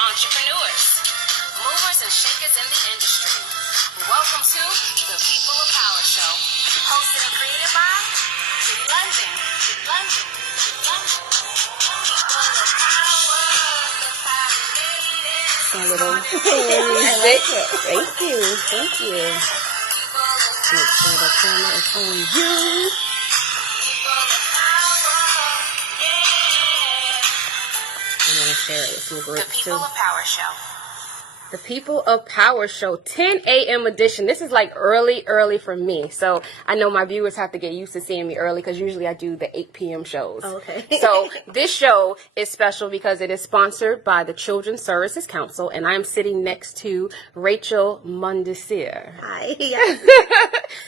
entrepreneurs, movers and shakers in the industry. Welcome to the People of Power Show, hosted and created by Kitty London. A little music. Thank you. Make sure the camera is on you. I'm going to share it with some groups too. The People of Power Show. The People of Power Show, 10 a.m. edition. This is like early for me. So I know my viewers have to get used to seeing me early because usually I do the 8 p.m. shows. Oh, okay. So this show is special because it is sponsored by the Children's Services Council, and I'm sitting next to Rachel Mondesir. Hi. Yes.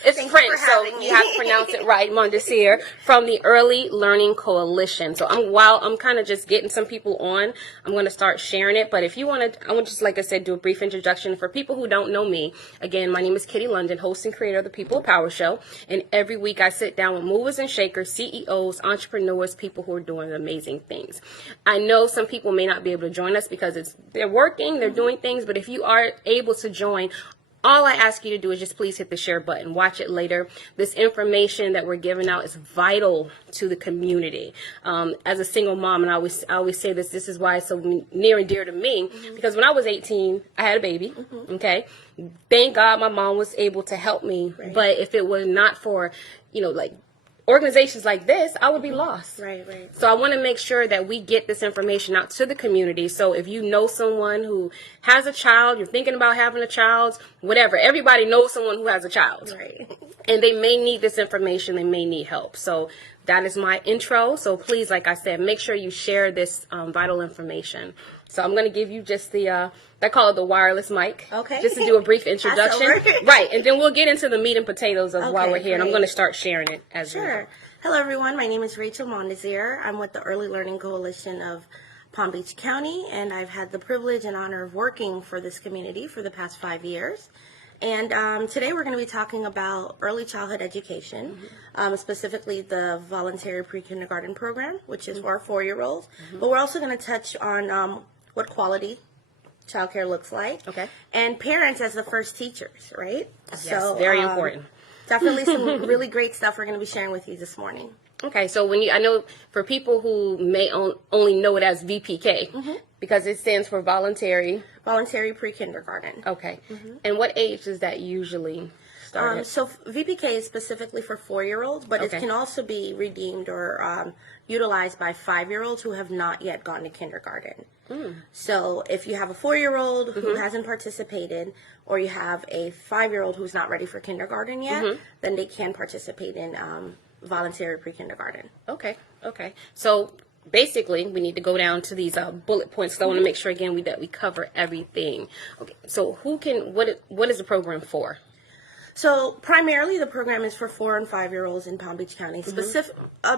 It's Thank French, you for so having me. you have to pronounce it right, Mondesir, from the Early Learning Coalition. So while I'm kind of just getting some people on, I'm going to start sharing it. But if you want to, I want to just, like I said, do a brief introduction for people who don't know me. Again, my name is Kitty London, host and creator of the People of Power Show. And every week I sit down with movers and shakers, CEOs, entrepreneurs, people who are doing amazing things. I know some people may not be able to join us because they're working, they're doing things. But if you are able to join, all I ask you to do is just please hit the share button. Watch it later. This information that we're giving out is vital to the community. As a single mom, and I always say this is why it's so near and dear to me, because when I was 18, I had a baby, okay? Thank God my mom was able to help me, Right. But if it was not for, like, organizations like this, I would be lost. Right. So I want to make sure that we get this information out to the community. So if you know someone who has a child, you're thinking about having a child, whatever, everybody knows someone who has a child. Right. And they may need this information, they may need help. So that is my intro. So please, like I said, make sure you share this vital information. So I'm going to give you just the, I call it the wireless mic. Okay. Just to do a brief introduction. That's Right. And then we'll get into the meat and potatoes of why Okay, we're here. And I'm great. going to start sharing it as we go. Sure. Hello, everyone. My name is Rachel Mondesir. I'm with the Early Learning Coalition of Palm Beach County, and I've had the privilege and honor of working for this community for the past 5 years. And today we're going to be talking about early childhood education, specifically the voluntary pre-kindergarten program, which is for our 4-year-olds. But we're also going to touch on what quality childcare looks like. Okay. And parents as the first teachers, right? Yes, very important. Definitely some really great stuff we're going to be sharing with you this morning. Okay, so I know for people who may only know it as VPK, because it stands for voluntary. Voluntary pre-kindergarten. Okay. And what age does that usually start at? So VPK is specifically for 4-year-olds, but Okay. it can also be redeemed or utilized by 5-year-olds who have not yet gone to kindergarten. So if you have a 4-year-old who hasn't participated, or you have a 5-year-old who's not ready for kindergarten yet, then they can participate in voluntary pre-kindergarten. Okay. So basically, we need to go down to these bullet points. So I want to make sure again that we cover everything. Okay. So what is the program for? So primarily the program is for 4 and 5-year-olds in Palm Beach County.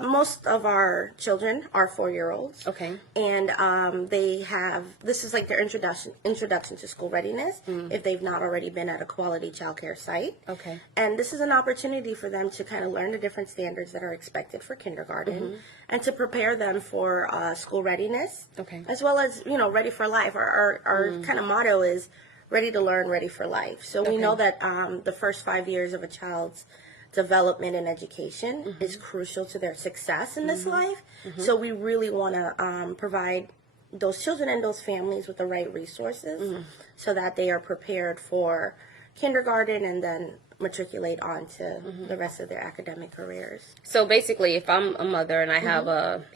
Most of our children are 4-year-olds. Okay. And this is like their introduction to school readiness if they've not already been at a quality childcare site. Okay. And this is an opportunity for them to kind of learn the different standards that are expected for kindergarten and to prepare them for school readiness. Okay. As well as, ready for life. Our kind of motto is ready to learn, ready for life. So we know that the first 5 years of a child's development and education is crucial to their success in this life. So we really want to provide those children and those families with the right resources so that they are prepared for kindergarten and then matriculate on to the rest of their academic careers. So basically, if I'm a mother and I have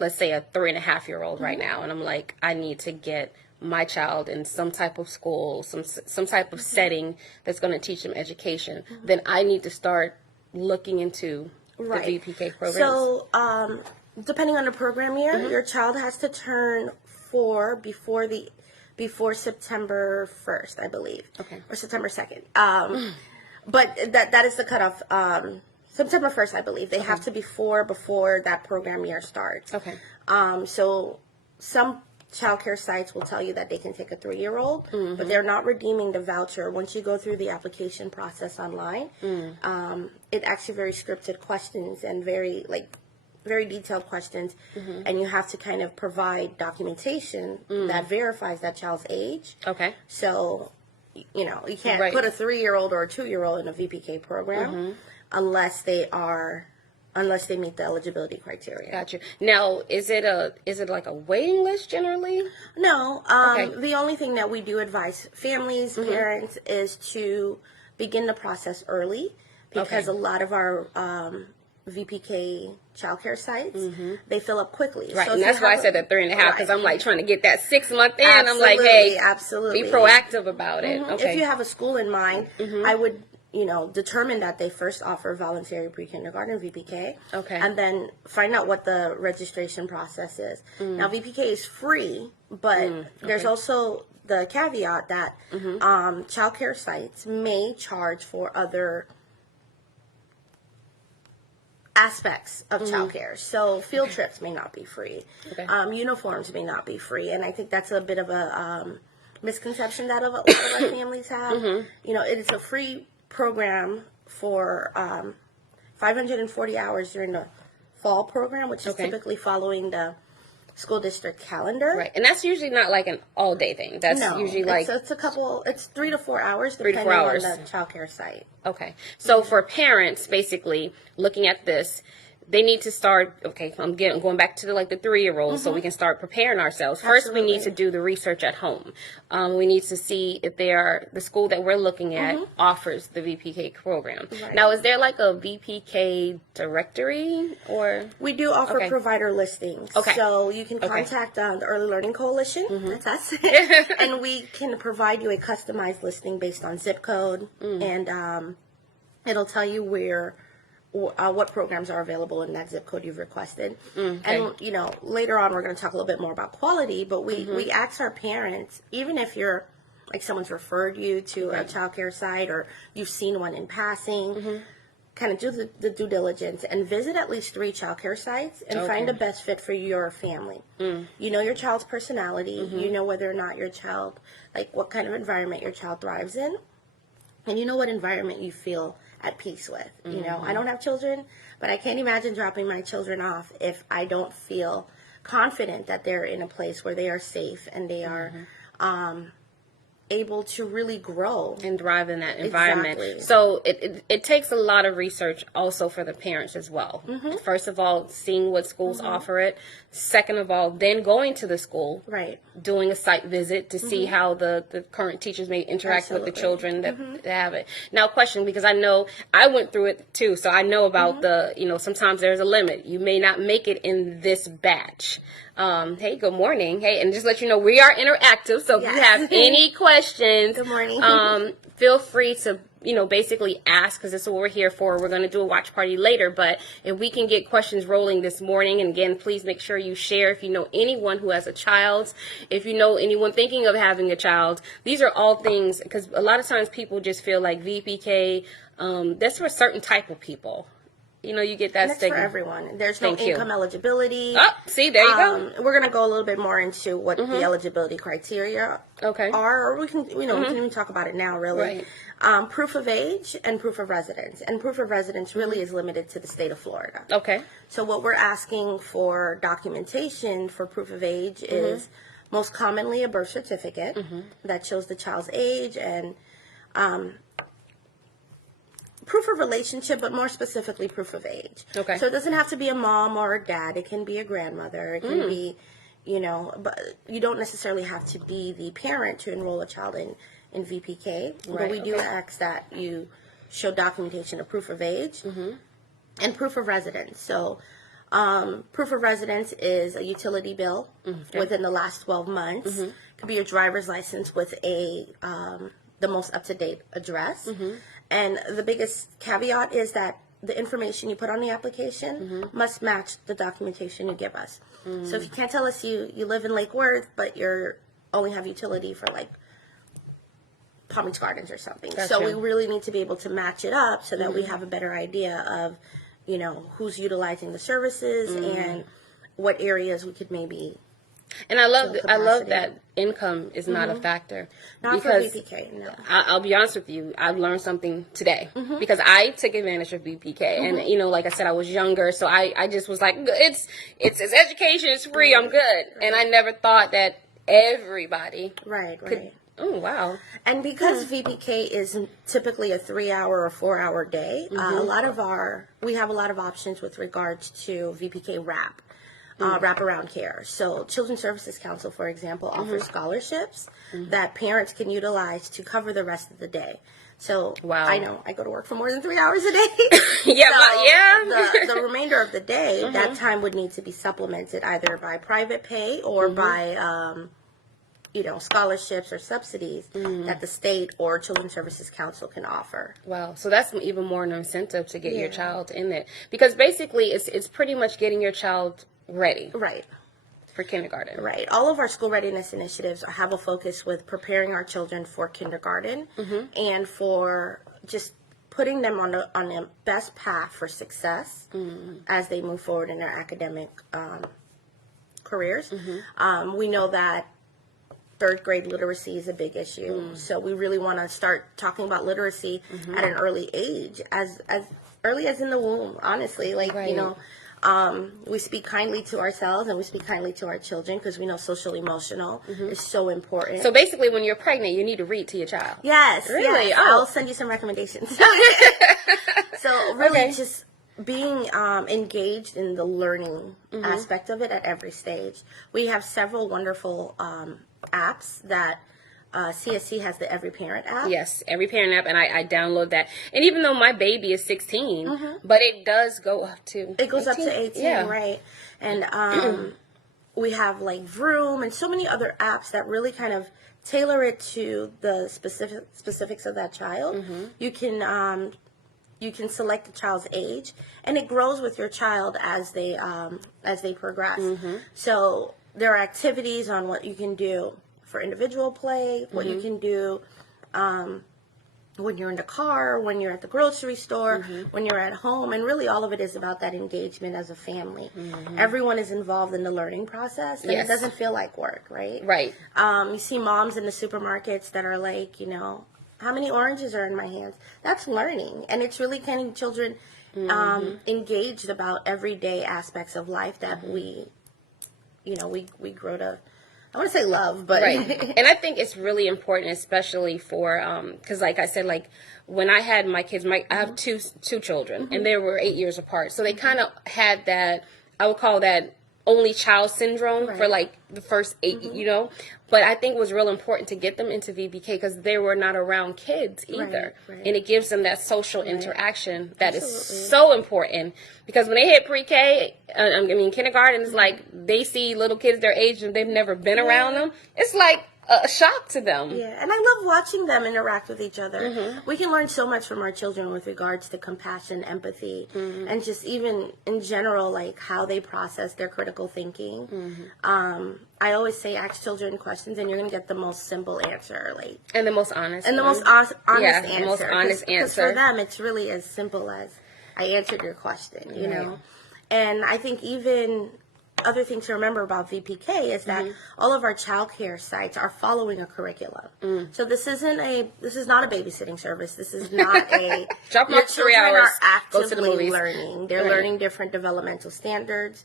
let's say a 3.5-year-old right now, and I'm like, I need to get my child in some type of school, some type of setting that's going to teach them education, then I need to start looking into the VPK programs. So, depending on the program year, your child has to turn 4 before September 1st, I believe. Okay. Or September 2nd. But that is the cutoff. September 1st, I believe. They have to be 4 before that program year starts. Okay. So some childcare sites will tell you that they can take a 3-year-old, but they're not redeeming the voucher. Once you go through the application process online, it asks you very scripted questions and very very detailed questions, and you have to kind of provide documentation that verifies that child's age. Okay. So, you know, you can't Right. put a 3-year-old or a 2-year-old in a VPK program unless they meet the eligibility criteria. Gotcha. Now, is it like a waiting list generally? No. Okay. The only thing that we do advise families, parents, is to begin the process early, because a lot of our VPK childcare sites, they fill up quickly. Right, So and if you that's why I have said at 3.5, because I'm like trying to get that 6 month in. Absolutely, I'm like, hey, absolutely. be proactive about it. Okay. If you have a school in mind, I would, you know, determine that they first offer voluntary pre-kindergarten VPK. Okay. And then find out what the registration process is. Now, VPK is free, but there's also the caveat that childcare sites may charge for other aspects of childcare. So field trips may not be free. Okay. Uniforms may not be free. And I think that's a bit of a misconception that a lot of our families have. You know, it is a free program for 540 hours during the fall program, which is typically following the school district calendar. Right, and that's usually not like an all day thing. That's usually like it's 3 to 4 hours 3 to 4 depending hours. on the childcare site. Okay. So for parents, basically looking at this, they need to start. Okay, I'm going back to the 3-year-olds, so we can start preparing ourselves. First, we need to do the research at home. We need to see if the school that we're looking at offers the VPK program. Right. Now, is there like a VPK directory or? We do offer provider listings. Okay. So you can contact the Early Learning Coalition, that's us, and we can provide you a customized listing based on zip code, and it'll tell you what programs are available in that zip code you've requested. And, you know, later on we're going to talk a little bit more about quality, but we ask our parents, even if you're, like someone's referred you to a childcare site or you've seen one in passing, kind of do the due diligence and visit at least 3 childcare sites and find the best fit for your family. You know your child's personality, you know whether or not your child, like what kind of environment your child thrives in, and you know what environment you feel at peace with. You know, I don't have children, but I can't imagine dropping my children off if I don't feel confident that they're in a place where they are safe and they are able to really grow and thrive in that environment. Exactly. So it takes a lot of research also for the parents as well. First of all, seeing what schools offer it. Second of all, then going to the school, Right. doing a site visit to see how the current teachers may interact with the children that have it. Now, question, because I know I went through it too, so I know about sometimes there's a limit. You may not make it in this batch. Hey, good morning. Hey, and just let you know, we are interactive, so if you have any questions, Good morning. Feel free to, basically ask, because this is what we're here for. We're going to do a watch party later, but if we can get questions rolling this morning, and again, please make sure you share if you know anyone who has a child, if you know anyone thinking of having a child. These are all things, because a lot of times people just feel like VPK, that's for a certain type of people. You get that And that's stigma. for everyone. There's no Thank you. income eligibility. Oh, see, there you go. We're going to go a little bit more into what the eligibility criteria Okay. are, or we can, we can even talk about it now, really. Right. Proof of age and proof of residence. And proof of residence really is limited to the state of Florida. Okay. So what we're asking for documentation for proof of age is most commonly a birth certificate that shows the child's age and proof of relationship, but more specifically proof of age. Okay. So it doesn't have to be a mom or a dad. It can be a grandmother. It can be, but you don't necessarily have to be the parent to enroll a child in VPK. But Right, we do okay. ask that you show documentation of proof of age and proof of residence. So proof of residence is a utility bill within the last 12 months. It could be your driver's license with the most up-to-date address. And the biggest caveat is that the information you put on the application must match the documentation you give us. So if you can't tell us you live in Lake Worth, but you only have utility for like Palm Beach Gardens or something. Gotcha. So we really need to be able to match it up so that we have a better idea of, who's utilizing the services and what areas we could maybe And I love capacity. that income is not a factor. Not because for VPK, no. I'll be honest with you, I've learned something today because I took advantage of VPK, and you know, like I said, I was younger, so I just was like, it's education, it's free, I'm good, and I never thought that everybody Right. could. Oh wow! And because VPK is typically a 3-hour or 4-hour day, we have a lot of options with regards to VPK wrap. Wraparound care. So Children's Services Council, for example, offers scholarships that parents can utilize to cover the rest of the day. So Wow. I know I go to work for more than 3 hours a day. The The remainder of the day, that time would need to be supplemented either by private pay or by scholarships or subsidies that the state or Children's Services Council can offer. Wow. So that's even more an incentive to get your child in it, because basically it's pretty much getting your child ready Right. for kindergarten. Right. All of our school readiness initiatives have a focus with preparing our children for kindergarten and for just putting them on the best path for success as they move forward in their academic careers. We know that third grade literacy is a big issue, so we really want to start talking about literacy at an early age, as early as in the womb. Honestly, we speak kindly to ourselves and we speak kindly to our children because we know social emotional is so important. So basically, when you're pregnant, you need to read to your child. Yes, Really? yes. Oh. I'll send you some recommendations. So really, just being engaged in the learning aspect of it at every stage. We have several wonderful apps that. CSC has the Every Parent app. Yes, Every Parent app, and I download that. And even though my baby is 16, but it does go up to It goes 18? up to 18, yeah. right? And we have like Vroom and so many other apps that really kind of tailor it to the specifics of that child. You can select the child's age, and it grows with your child as they progress. So there are activities on what you can do for individual play, what you can do when you're in the car, when you're at the grocery store, when you're at home, and really all of it is about that engagement as a family. Everyone is involved in the learning process, and it doesn't feel like work, right? Right. You see moms in the supermarkets that are like, how many oranges are in my hands? That's learning, and it's really getting children engaged about everyday aspects of life that we grow to. I want to say love, but Right. And I think it's really important, especially for because, like I said, like when I had my kids, I have two children, and they were 8 years apart, so they kind of had that. I would call that only child syndrome for like the first 8, But I think it was real important to get them into VPK because they were not around kids either. Right. And it gives them that social interaction that is so important, because when they hit pre-K, kindergarten, it's like they see little kids their age and they've never been around them. It's like a shock to them. Yeah, and I love watching them interact with each other. We can learn so much from our children with regards to compassion, empathy, and just even in general, like how they process their critical thinking. I always say, ask children questions, and you're going to get the most simple answer, And the most honest. and the one. most honest Yeah, answer. the most honest Because answer. for them, it's really as simple as I answered your question, you know. And I think even other thing to remember about VPK is that all of our childcare sites are following a curriculum. So this is not a babysitting service. This is not a Drop your off 3 children hours, are go to the actively movies. learning. They're learning different developmental standards,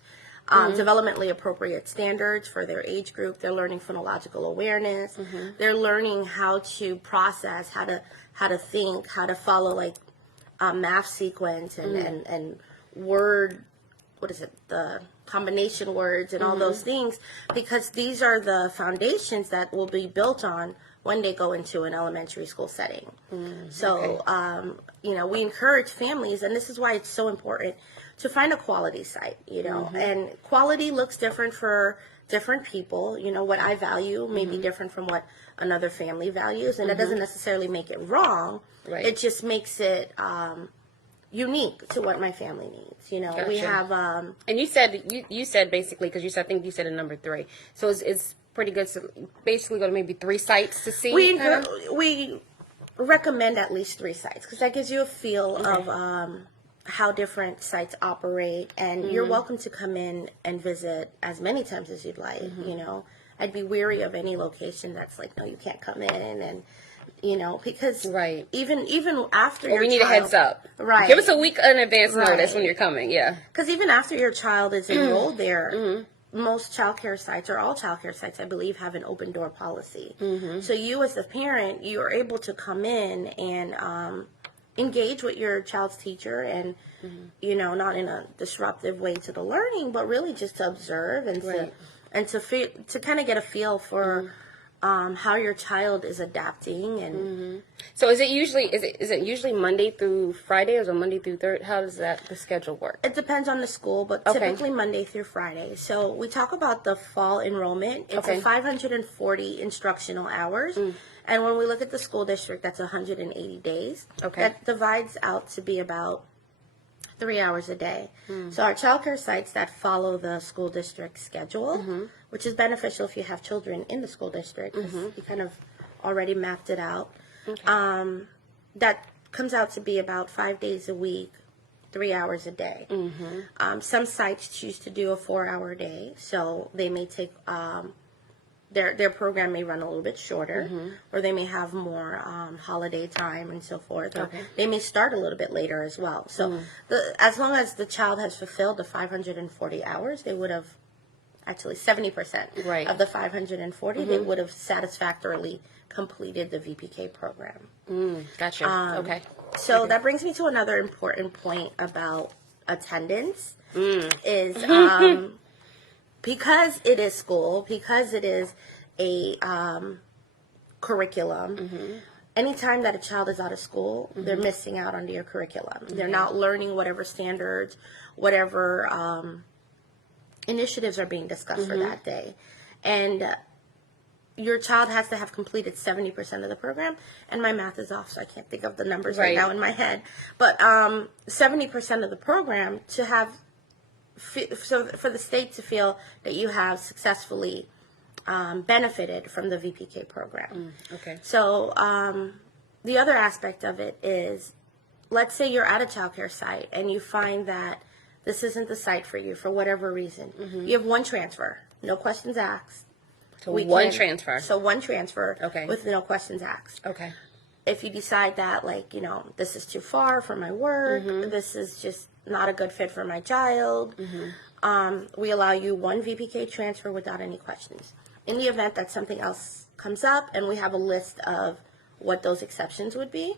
developmentally appropriate standards for their age group. They're learning phonological awareness. They're learning how to process, how to think, how to follow like math sequence and word. What is it? The combination words and all those things, because these are the foundations that will be built on when they go into an elementary school setting. So, we encourage families, and this is why it's so important to find a quality site, and quality looks different for different people. What I value may be different from what another family values, and it doesn't necessarily make it wrong. Right. It just makes it unique to what my family needs. Gotcha. We have And you said basically, because I think you said a number 3. So it's pretty good to basically go to maybe 3 sites to see. we recommend at least 3 sites because that gives you a feel how different sites operate, and you're welcome to come in and visit as many times as you'd like. You know, I'd be weary of any location that's like, no, you can't come in, and you know, because Right. even after Or your we need a child, heads up. right? Give us a week in advance notice Right. when you're coming. Yeah. Because even after your child is enrolled there, most childcare sites, or all childcare sites, I believe, have an open door policy. So you, as the parent, you are able to come in and engage with your child's teacher, and you know, not in a disruptive way to the learning, but really just to observe and Right. to kind of get a feel for how your child is adapting. And So is it usually Monday through Friday, or is it Monday through Thursday? How does the schedule work? it depends on the school, but Okay. typically Monday through Friday. So we talk about the fall enrollment. It's Okay. a 540 instructional hours. And when we look at the school district, that's 180 days. Okay. That divides out to be about 3 hours a day. So our childcare sites that follow the school district schedule, which is beneficial if you have children in the school district, 'cause you kind of already mapped it out. That comes out to be about 5 days a week, 3 hours a day. Some sites choose to do a 4-hour day, so they may take their program may run a little bit shorter, or they may have more holiday time and so forth. Or they may start a little bit later as well. So as long as the child has fulfilled the 540 hours, they would have actually 70% Right. of the 540, they would have satisfactorily completed the VPK program. Gotcha. Okay. So that brings me to another important point about attendance is because it is school, because it is a curriculum, anytime that a child is out of school, they're missing out on your curriculum. They're not learning whatever standards, whatever initiatives are being discussed for that day. And your child has to have completed 70% of the program, and my math is off, so I can't think of the numbers right now in my head. But 70% of the program to have, so for the state to feel that you have successfully benefited from the VPK program. Okay. So the other aspect of it is, let's say you're at a childcare site and you find that this isn't the site for you for whatever reason. You have one transfer, no questions asked. So one transfer. So one transfer Okay. with no questions asked. Okay. If you decide that, like, you know, this is too far for my work, this is just not a good fit for my child, we allow you one VPK transfer without any questions. In the event that something else comes up, and we have a list of what those exceptions would be,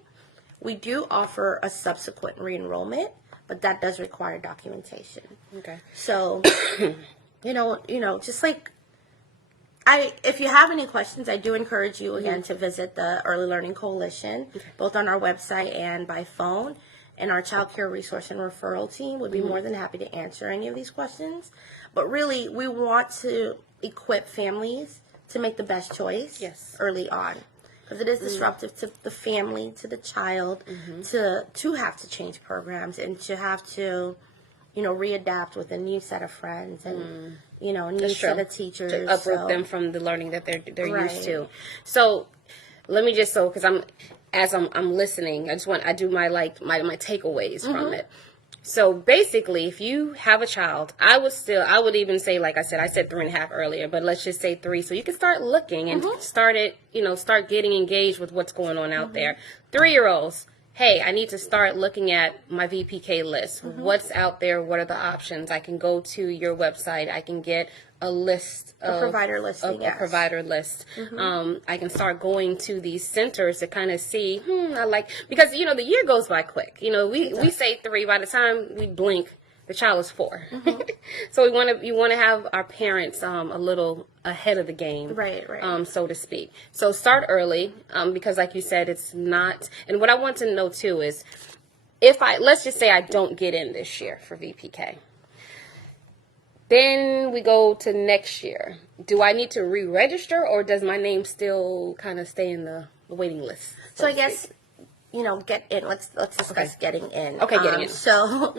we do offer a subsequent re-enrollment, but that does require documentation. Okay. So, you know, just like if you have any questions, I do encourage you again to visit the Early Learning Coalition, both on our website and by phone. And our Child Care Resource and Referral team would be more than happy to answer any of these questions. But really, we want to equip families to make the best choice early on. Because it is disruptive to the family, to the child, to have to change programs and to have to, you know, readapt with a new set of friends and, you know, a new set of teachers. To uproot them from the learning that they're Right. used to. So let me just, because I'm listening, I do my takeaways from it. So basically, if you have a child, I would even say, like I said 3.5 earlier, but let's just say 3, so you can start looking and start getting engaged with what's going on out there. 3-year-olds, hey, I need to start looking at my VPK list. What's out there? What are the options? I can go to your website. I can get a list of provider listing, a provider list. I can start going to these centers to kind of see, because, you know, the year goes by quick. You know, we say 3, by the time we blink, the child is 4. So you want to have our parents a little ahead of the game, right. So to speak. So start early, because like you said, it's not. And what I want to know too is, let's just say I don't get in this year for VPK. Then we go to next year. Do I need to re-register, or does my name still kind of stay in the waiting list? So I guess, you know, get in. Let's discuss getting in. Okay, getting in. So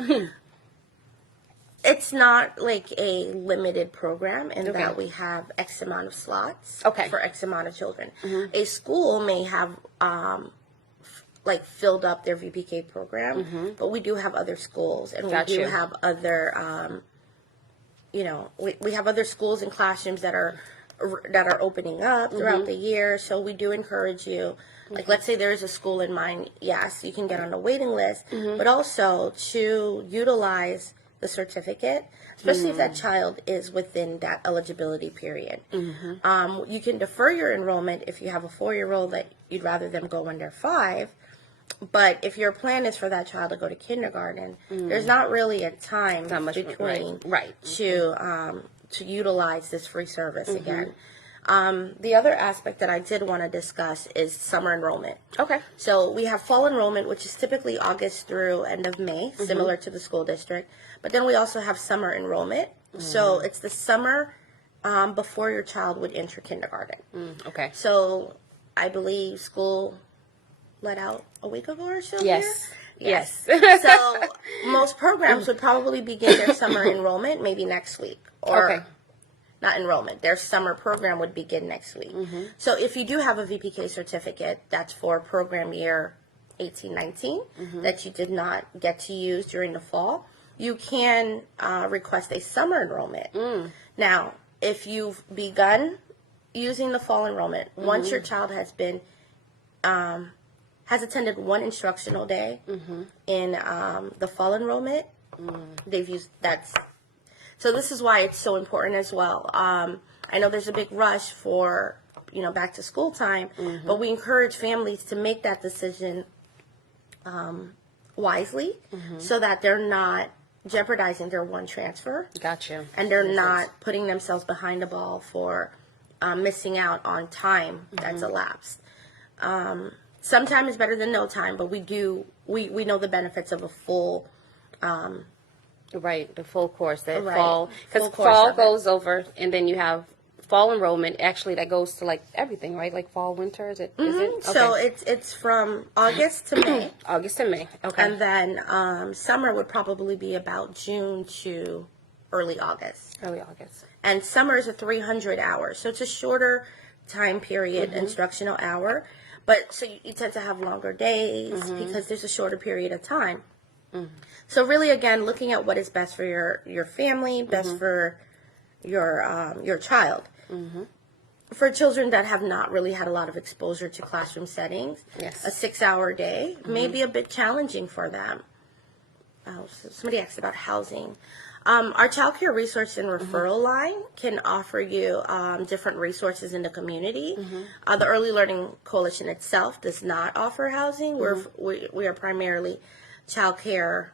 it's not like a limited program in that we have X amount of slots for X amount of children. A school may have like filled up their VPK program, but we do have other schools, and we do have other, we have other schools and classrooms that are opening up throughout the year. So we do encourage you, like let's say there is a school in mind, yes, you can get on a waiting list, but also to utilize the certificate, especially if that child is within that eligibility period. You can defer your enrollment if you have a 4-year-old that you'd rather them go when they're 5. But if your plan is for that child to go to kindergarten, there's not really a time between to utilize this free service again. The other aspect that I did want to discuss is summer enrollment. Okay. So we have fall enrollment, which is typically August through end of May, similar to the school district. But then we also have summer enrollment. So it's the summer before your child would enter kindergarten. Okay. So I believe school let out a week ago or so. Yes. Yes. So most programs would probably begin their summer enrollment maybe next week. Or not enrollment. Their summer program would begin next week. So if you do have a VPK certificate, that's for program year 18-19 that you did not get to use during the fall, you can request a summer enrollment. Now, if you've begun using the fall enrollment, once your child has been has attended one instructional day in the fall enrollment, they've used that's. So this is why it's so important as well. I know there's a big rush for back to school time, but we encourage families to make that decision wisely, so that they're not jeopardizing their one transfer. Gotcha. And they're not putting themselves behind the ball for missing out on time that's elapsed. Some time is better than no time, but we know the benefits of a full the full course, that Right. fall, because Full course fall of it. goes over, and then you have fall enrollment. Actually, that goes to like everything, right? Like fall, winter, is it? Is it? Okay. So it's from August to May, August and May. Okay. and then summer would probably be about June to early August. Early August. And summer is a 300 hours, so it's a shorter time period instructional hour. But so you tend to have longer days because there's a shorter period of time. So really, again, looking at what is best for your family, best for your child. For children that have not really had a lot of exposure to classroom settings, a 6-hour day may be a bit challenging for them. So somebody asked about housing. Our child care resource and referral line can offer you different resources in the community. The Early Learning Coalition itself does not offer housing. We are primarily child care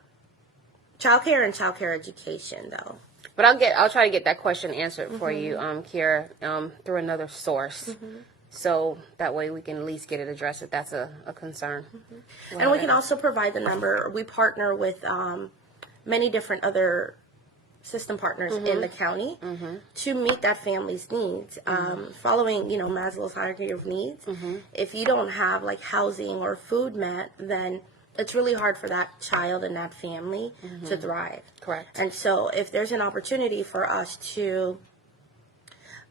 and child care education, though. But I'll try to get that question answered for you, Kiera, through another source. So that way we can at least get it addressed if that's a concern. And we can also provide the number. We partner with many different other system partners in the county to meet that family's needs. Following, Maslow's hierarchy of needs, if you don't have like housing or food met, then it's really hard for that child and that family to thrive. Correct. And so if there's an opportunity for us to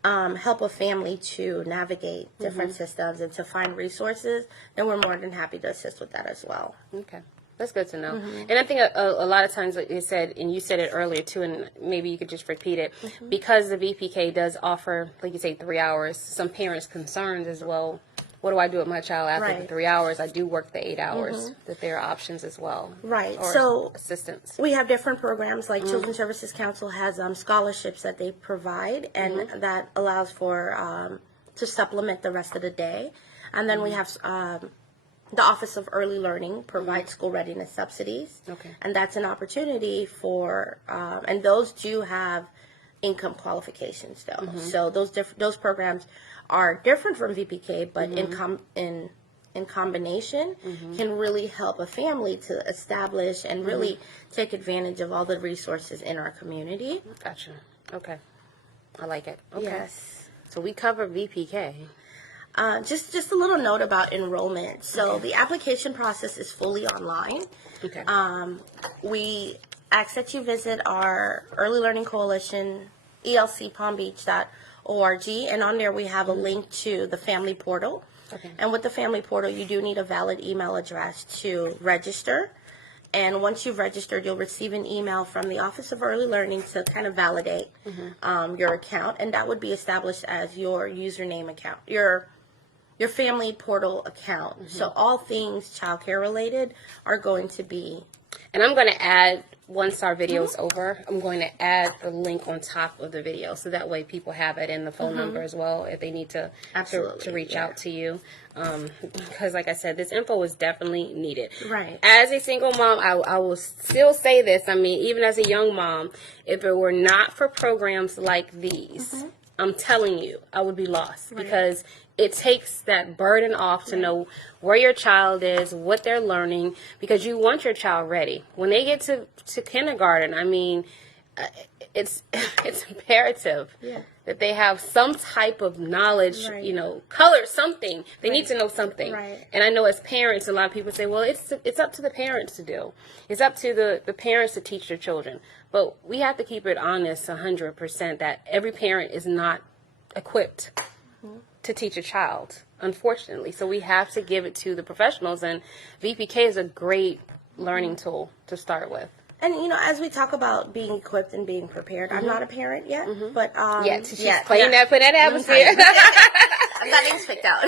help a family to navigate different systems and to find resources, then we're more than happy to assist with that as well. Okay. That's good to know. And I think a lot of times, like you said, and you said it earlier too, and maybe you could just repeat it, because the VPK does offer, like you say, 3 hours, some parents' concerns as well. What do I do with my child after the 3 hours? I do work the 8 hours, that there are options as well. Right. Or so assistance. We have different programs, like Children's Services Council has scholarships that they provide, and that allows for to supplement the rest of the day. And then we have the Office of Early Learning provides school readiness subsidies. Okay. And that's an opportunity for, and those do have income qualifications though. So those programs are different from VPK, but in combination can really help a family to establish and really take advantage of all the resources in our community. Gotcha. Okay. I like it. Okay. Yes. So we cover VPK. Just a little note about enrollment. So the application process is fully online. Okay. We ask that you visit our Early Learning Coalition, ELCPalmBeach.org and on there we have a link to the family portal. Okay. And with the family portal, you do need a valid email address to register. And once you've registered, you'll receive an email from the Office of Early Learning to kind of validate your account, and that would be established as your username account, your family portal account. So all things childcare related are going to be. And I'm going to add, once our video is over, I'm going to add the link on top of the video, so that way people have it in the phone number as well if they need to reach out to you. Because like I said, this info is definitely needed. Right. As a single mom, I will still say this. I mean, even as a young mom, if it were not for programs like these, I'm telling you, I would be lost, because it takes that burden off to know where your child is, what they're learning, because you want your child ready. When they get to kindergarten, I mean, it's imperative that they have some type of knowledge, you know, color, something. They need to know something. Right. And I know as parents, a lot of people say, well, it's up to the parents to do. It's up to the parents to teach their children. But we have to keep it honest 100% that every parent is not equipped to teach a child, unfortunately. So we have to give it to the professionals, and VPK is a great learning tool to start with. And, you know, as we talk about being equipped and being prepared, I'm not a parent yet, but... She's putting that atmosphere. I've got names picked out.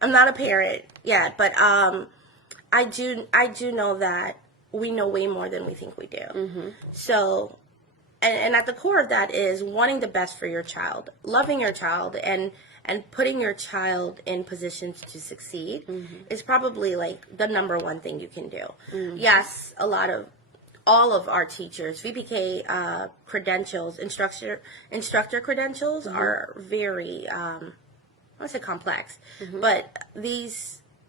I'm not a parent yet, but I do know that we know way more than we think we do. So... And at the core of that is wanting the best for your child, loving your child, and putting your child in positions to succeed is probably like the number one thing you can do. Yes, all of our teachers, VPK credentials, instructor credentials are very, I won't say complex, but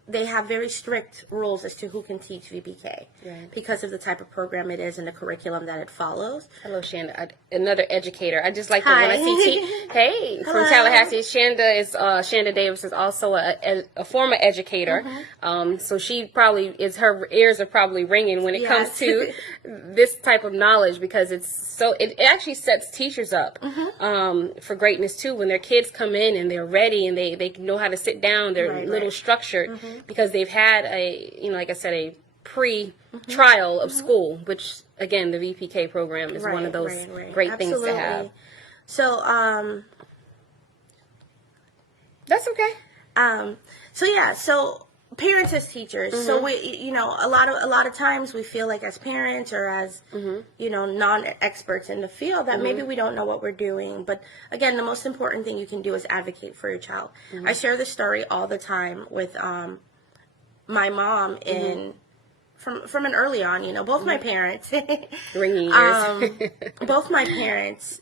they have very strict rules as to who can teach VPK because of the type of program it is and the curriculum that it follows. Hello, Shanda, another educator. I just like when I see hey, from Tallahassee. Shanda Davis is also a former educator. So she probably her ears are probably ringing when it comes to this type of knowledge, because it actually sets teachers up for greatness too. When their kids come in and they're ready and they know how to sit down, they're little structured. Because they've had like I said, a pre-trial of school, which again, the VPK program is one of those great things to have. So, that's okay. So parents as teachers. So we, a lot of times we feel like as parents or as, non-experts in the field that maybe we don't know what we're doing. But again, the most important thing you can do is advocate for your child. I share this story all the time with, my mom from an early on, both my parents, ringing ears. both my parents,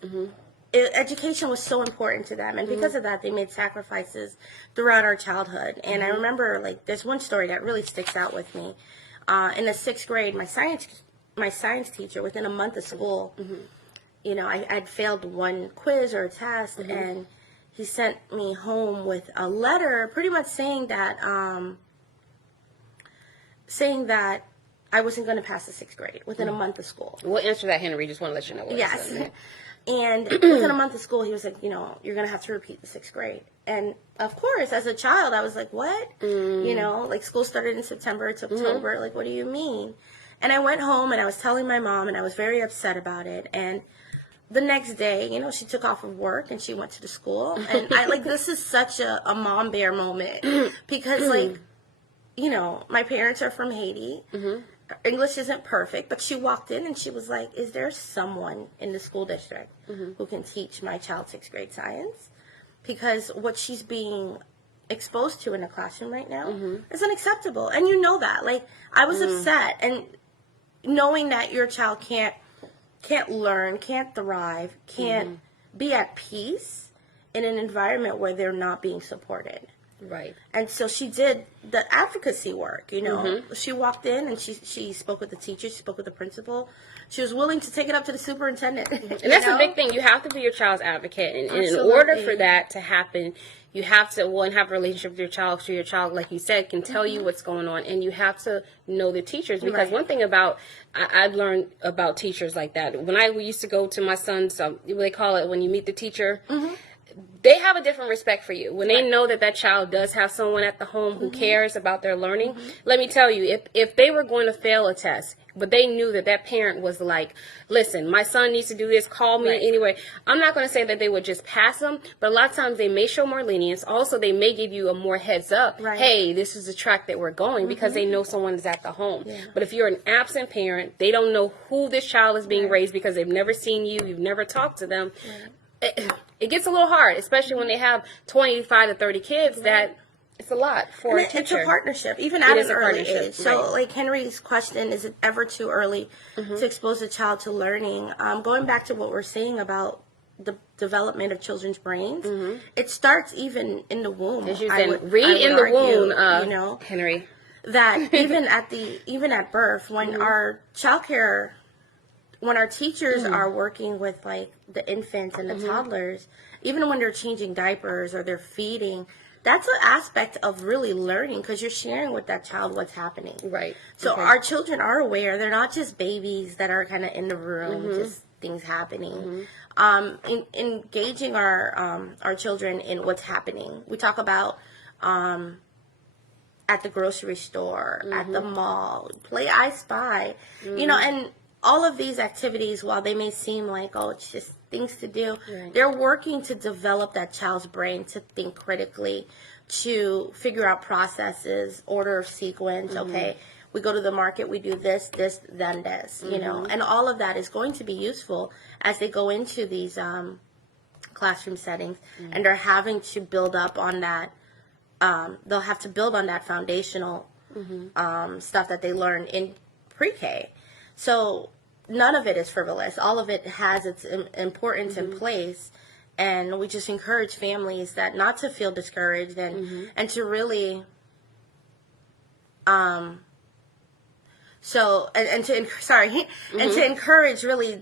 education was so important to them. And because of that, they made sacrifices throughout our childhood. And I remember, there's one story that really sticks out with me. In the 6th grade, my science teacher, within a month of school, I'd failed one quiz or a test, and he sent me home with a letter pretty much saying that I wasn't going to pass the 6th grade within a month of school. We'll answer that, Henry. Just want to let you know. Yes. And within a month of school, he was like, you're going to have to repeat the 6th grade. And of course, as a child, I was like, what? School started in September, it's October. What do you mean? And I went home and I was telling my mom, and I was very upset about it. And the next day, she took off of work and she went to the school. And this is such a mom bear moment because my parents are from Haiti. English isn't perfect, but she walked in and she was like, is there someone in the school district who can teach my child 6th grade science? Because what she's being exposed to in the classroom right now is unacceptable. And you know that. I was upset. And knowing that your child can't learn, can't thrive, can't be at peace in an environment where they're not being supported. Right. And so she did the advocacy work, you know. She walked in and she spoke with the teacher, she spoke with the principal. She was willing to take it up to the superintendent. And that's a big thing. You have to be your child's advocate. And in Absolutely. order for that to happen, you have to, one, have a relationship with your child, so your child, like you said, can tell you what's going on. And you have to know the teachers. Because Right. one thing about, I've learned about teachers like that. When I used to go to my son's, they call it when you meet the teacher, they have a different respect for you. When they know that that child does have someone at the home who cares about their learning, let me tell you, if they were going to fail a test, but they knew that that parent was like, listen, my son needs to do this, call me anyway. I'm not going to say that they would just pass them, but a lot of times they may show more lenience. Also, they may give you a more heads up. Right. Hey, this is the track that we're going, because they know someone is at the home. But if you're an absent parent, they don't know who this child is being raised because they've never seen you, you've never talked to them. It gets a little hard, especially when they have 25 to 30 kids, that it's a lot for a teacher. It's a partnership, even at an early age. So, right. like Henry's question, is it ever too early to expose a child to learning? Going back to what we're saying about the development of children's brains, it starts even in the womb. As you I said, would read in the argue, womb, you know, Henry. that even at birth, when our childcare, when our teachers are working with like the infants and the toddlers, even when they're changing diapers or they're feeding, that's an aspect of really learning, because you're sharing with that child what's happening. Right. So our children are aware. They're not just babies that are kind of in the room, just things happening. Engaging our children in what's happening. We talk about at the grocery store, at the mall, play I Spy, you know, and all of these activities, while they may seem like, oh, it's just things to do, they're working to develop that child's brain to think critically, to figure out processes, order of sequence. Okay, we go to the market, we do this, then this, you know, and all of that is going to be useful as they go into these classroom settings, and they're having to build up on that. They'll have to build on that foundational stuff that they learn in pre-K. So none of it is frivolous. All of it has its importance in place, and we just encourage families that not to feel discouraged and to really and to encourage really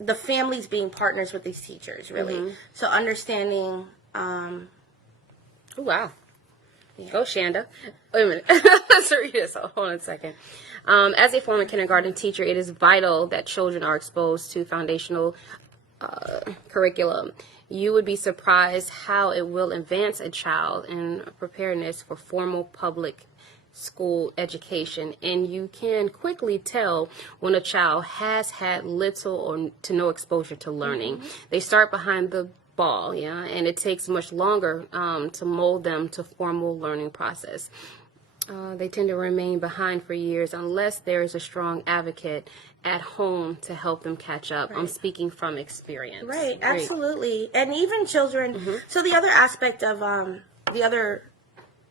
the families being partners with these teachers, really. So understanding. Oh, wow. Go, Shanda. Wait a minute. Let's read this. Hold on a second. As a former kindergarten teacher, it is vital that children are exposed to foundational curriculum. You would be surprised how it will advance a child in preparedness for formal public school education, and you can quickly tell when a child has had little or to no exposure to learning. They start behind the ball, and it takes much longer to mold them to formal learning process. They tend to remain behind for years unless there is a strong advocate at home to help them catch up. I'm speaking from experience. Right, absolutely. And even children, so the other aspect of, the other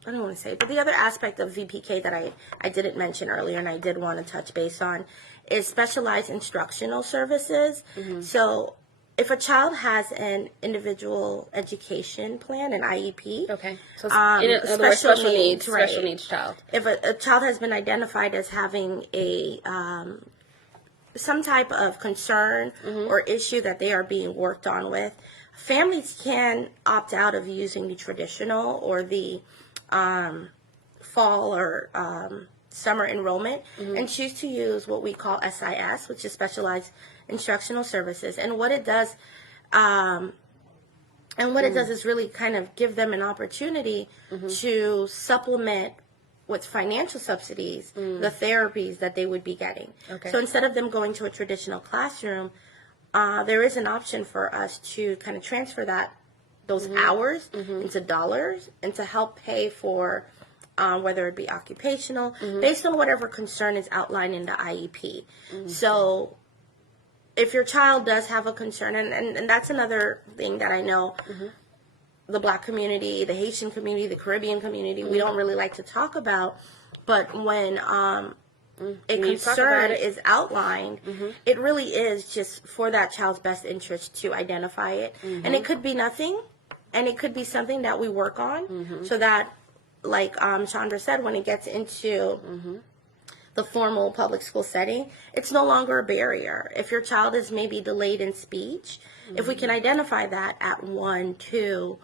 aspect of VPK that I didn't mention earlier and I did want to touch base on is specialized instructional services. So if a child has an individual education plan, an IEP. Okay. So in other words, special needs child. If a child has been identified as having a some type of concern or issue that they are being worked on with, families can opt out of using the traditional or the fall or summer enrollment and choose to use what we call SIS, which is Specialized Instructional Services. And what it does is really kind of give them an opportunity to supplement with financial subsidies the therapies that they would be getting. Okay. So instead of them going to a traditional classroom, there is an option for us to kind of transfer those hours into dollars and to help pay for whether it be occupational, based on whatever concern is outlined in the IEP. So if your child does have a concern, and that's another thing that I know the Black community, the Haitian community, the Caribbean community, we don't really like to talk about, but when a concern is outlined, it really is just for that child's best interest to identify it. And it could be nothing, And it could be something that we work on so that, like Chandra said, when it gets into the formal public school setting, it's no longer a barrier. If your child is maybe delayed in speech, if we can identify that at 1, 2,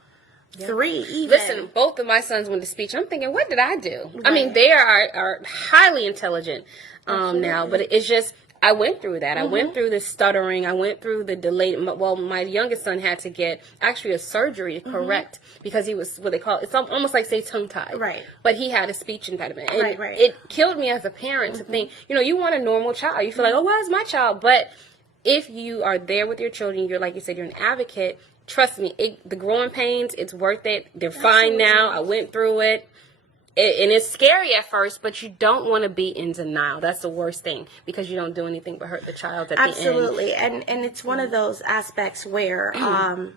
3, even. Listen, both of my sons went to speech. I'm thinking, what did I do? Right. I mean, they are highly intelligent now, but it's just, I went through that. I went through the stuttering. I went through the delay. Well, my youngest son had to get actually a surgery to correct because he was what they call, it's almost like say tongue-tied. Right. But he had a speech impediment. And right. it killed me as a parent to think, you want a normal child. You feel like, oh, where's my child? But if you are there with your children, you're, like you said, you're an advocate, trust me, the growing pains, it's worth it. They're fine now. I went through it. And it's scary at first, but you don't want to be in denial. That's the worst thing because you don't do anything but hurt the child at the end. Absolutely. And it's one of those aspects where, and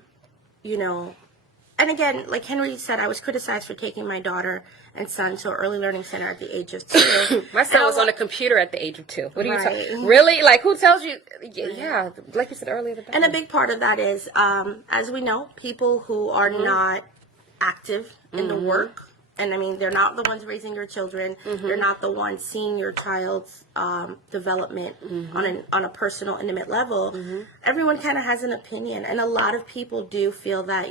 again, like Henry said, I was criticized for taking my daughter and son to an early learning center at the age of 2. My son was on a computer at the age of 2. What are you talking? Really? Like, who tells you? Yeah, like you said earlier. The and a big part of that is, as we know, people who are not active in the work. And I mean, they're not the ones raising your children. They're not the ones seeing your child's development on a personal, intimate level. Everyone kind of has an opinion, and a lot of people do feel that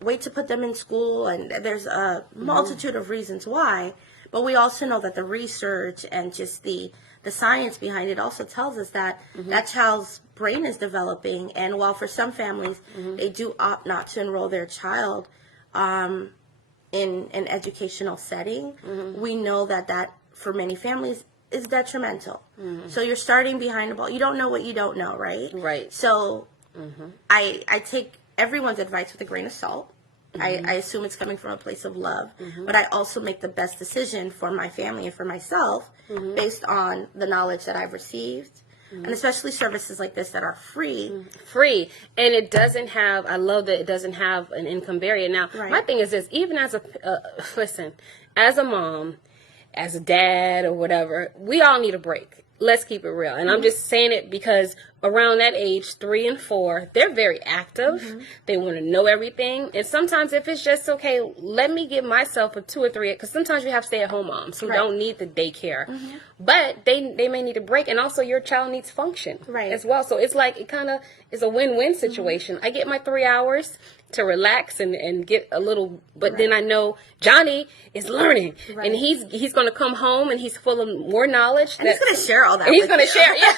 wait to put them in school, and there's a multitude of reasons why. But we also know that the research and just the science behind it also tells us that that child's brain is developing, and while for some families they do opt not to enroll their child in an educational setting, we know that for many families is detrimental. So you're starting behind the ball. You don't know what you don't know, right? Right. So I take everyone's advice with a grain of salt. I assume it's coming from a place of love, but I also make the best decision for my family and for myself based on the knowledge that I've received. And especially services like this that are free. Free. And it doesn't have, I love that it doesn't have an income barrier. Now, my thing is this, even as listen, as a mom, as a dad or whatever, we all need a break. Let's keep it real. And I'm just saying it because around that age, 3 and 4, they're very active. They want to know everything. And sometimes if it's just, okay, let me give myself a 2 or 3, because sometimes you have stay-at-home moms who don't need the daycare. But they may need a break. And also your child needs function as well. So it's like, it kind of is a win-win situation. I get my 3 hours to relax and get a little, but then I know Johnny is learning, and he's going to come home and he's full of more knowledge. And he's going to share all that. And he's going to share. Yeah.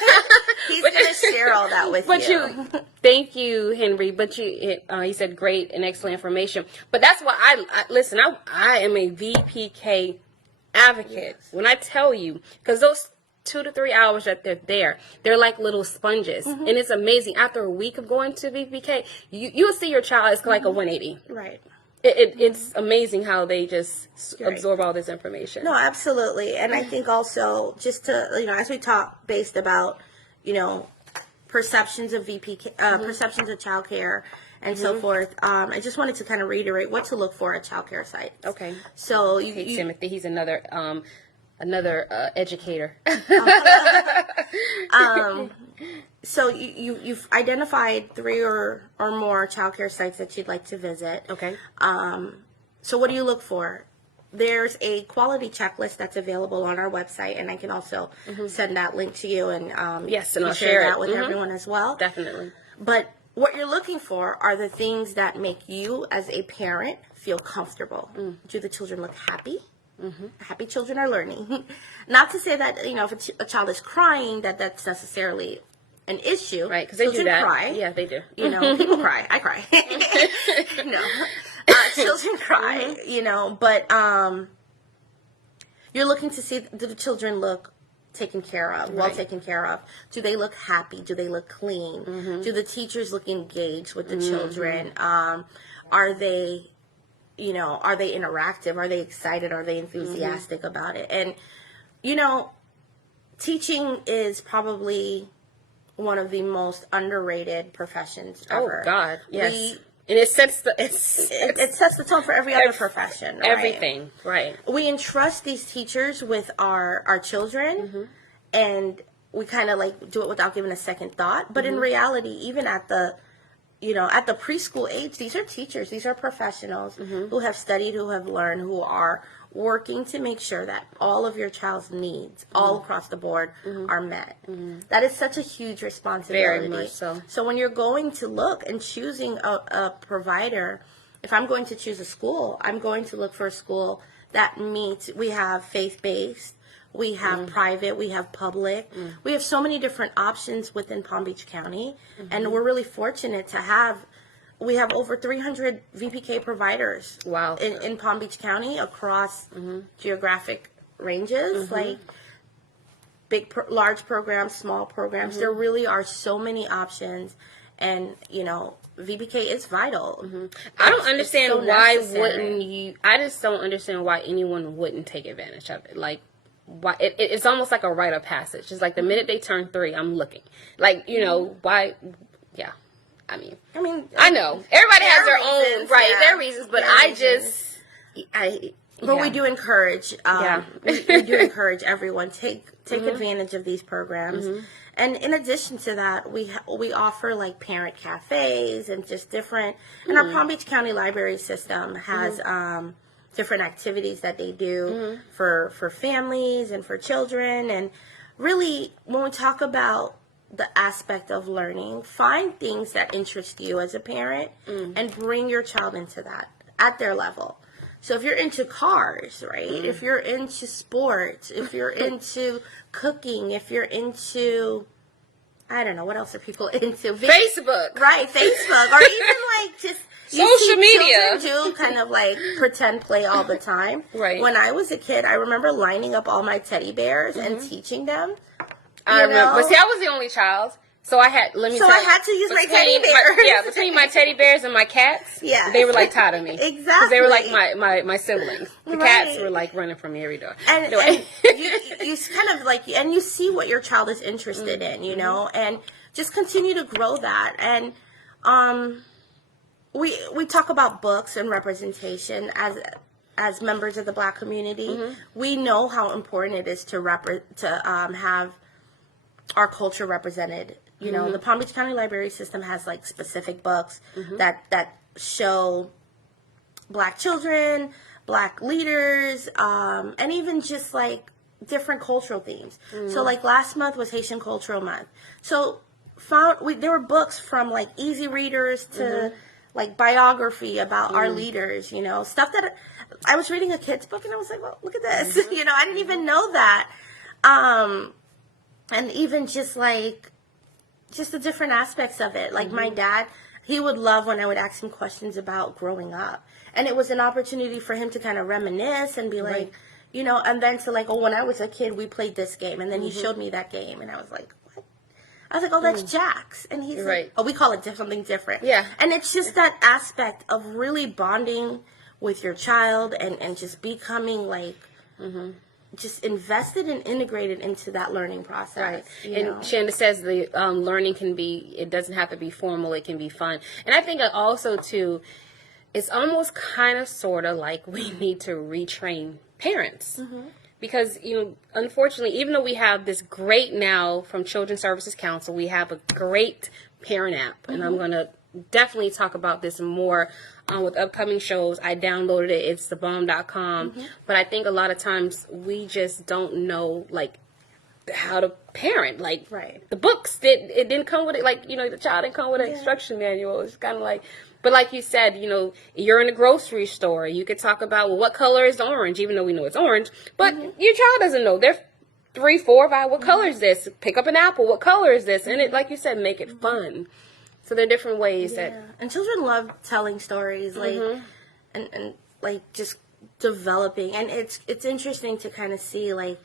He's going to share all that with you. Thank you, Henry. But he said great and excellent information. But that's why listen. I am a VPK advocate. When I tell you, because those 2 to 3 hours that they're like little sponges, and it's amazing. After a week of going to VPK, you'll see your child is like a 180. Right. It's amazing how they just absorb all this information. No, absolutely. And I think also just to, as we talk based about, perceptions of VPK, perceptions of childcare and so forth, I just wanted to kind of reiterate what to look for at childcare sites. Okay. So Timothy, he's another educator. So you've identified 3 or more childcare sites that you'd like to visit. Okay. So what do you look for? There's a quality checklist that's available on our website, and I can also send that link to you, and yes, and I'll share that with everyone as well. Definitely. But what you're looking for are the things that make you as a parent feel comfortable. Do the children look happy? Happy children are learning. Not to say that, if a child is crying, that's necessarily an issue. Right, because they do that. Cry. Yeah, they do. People cry. I cry. No. Children cry, but you're looking to see, do the children look taken care of, well taken care of? Do they look happy? Do they look clean? Do the teachers look engaged with the children? Are they interactive? Are they excited? Are they enthusiastic about it? And, teaching is probably one of the most underrated professions ever. Oh, God, yes. And it sets the tone for every other profession. Right? Everything, right. We entrust these teachers with our children, and we kind of do it without giving a second thought. But in reality, even at the at the preschool age, these are teachers, these are professionals who have studied, who have learned, who are working to make sure that all of your child's needs all across the board are met. That is such a huge responsibility. Very much so. So when you're going to look and choosing a provider, if I'm going to choose a school, I'm going to look for a school that meets, we have faith-based, we have private, we have public. We have so many different options within Palm Beach County, and we're really fortunate to have, we have over 300 VPK providers in Palm Beach County across geographic ranges, like large programs, small programs. There really are so many options, and VPK is vital. I don't understand so why necessary. wouldn't you. I just don't understand why anyone wouldn't take advantage of it. Like, why it's almost like a rite of passage. It's like the minute they turn 3, I'm looking. Like, why? Yeah. I mean, I know everybody has their own their reasons, but But we do encourage, we do encourage everyone take advantage of these programs. And in addition to that, we offer like parent cafes and just different. And our Palm Beach County Library System has different activities that they do for families and for children. And really, when we talk about the aspect of learning, find things that interest you as a parent and bring your child into that at their level. So if you're into cars, right? If you're into sports, if you're into cooking, if you're into, I don't know, what else are people into? Facebook. Right, Facebook. Or even like just social media. Children do kind of like pretend play all the time. Right. When I was a kid, I remember lining up all my teddy bears and teaching them. I remember. But see, I was the only child. So I had, let me So tell I you, had to use my teddy bears. between my teddy bears and my cats, they were like tired of me. Exactly. Because they were like my siblings. The cats Right. were like running from me every door. And, Anyway. and you kind of like, and you see what your child is interested in, and just continue to grow that. And we talk about books and representation as members of the Black community. We know how important it is to have our culture represented. The Palm Beach County Library System has like specific books that show Black children, Black leaders, and even just like different cultural themes. So like last month was Haitian Cultural Month. So there were books from like easy readers to like biography about our leaders, stuff that I was reading a kid's book and I was like, well, look at this. I didn't even know that. And even just the different aspects of it. Like my dad, he would love when I would ask him questions about growing up. And it was an opportunity for him to kind of reminisce and be like, and then to like, oh, when I was a kid, we played this game. And then he showed me that game. And I was like, what? I was like, oh, that's Jack's. And he's like, oh, we call it something different. Yeah. And it's just that aspect of really bonding with your child and just becoming like, just invested and integrated into that learning process. And Shanda says the learning it doesn't have to be formal, it can be fun. And I think also, too, it's almost kind of sort of like we need to retrain parents. Because, unfortunately, even though we have this great now from Children's Services Council, we have a great parent app. And I'm going to definitely talk about this more with upcoming shows. I downloaded it. It's thebomb.com. But I think a lot of times we just don't know, like, how to parent. Like, the books, it didn't come with it. Like, the child didn't come with an instruction manual. It's kind of like, but like you said, you're in a grocery store. You could talk about, well, what color is orange, even though we know it's orange. But your child doesn't know. They're 3, 4, 5. What color is this? Pick up an apple. What color is this? And it, like you said, make it fun. So there are different ways and children love telling stories, like, and like just developing, and it's interesting to kind of see like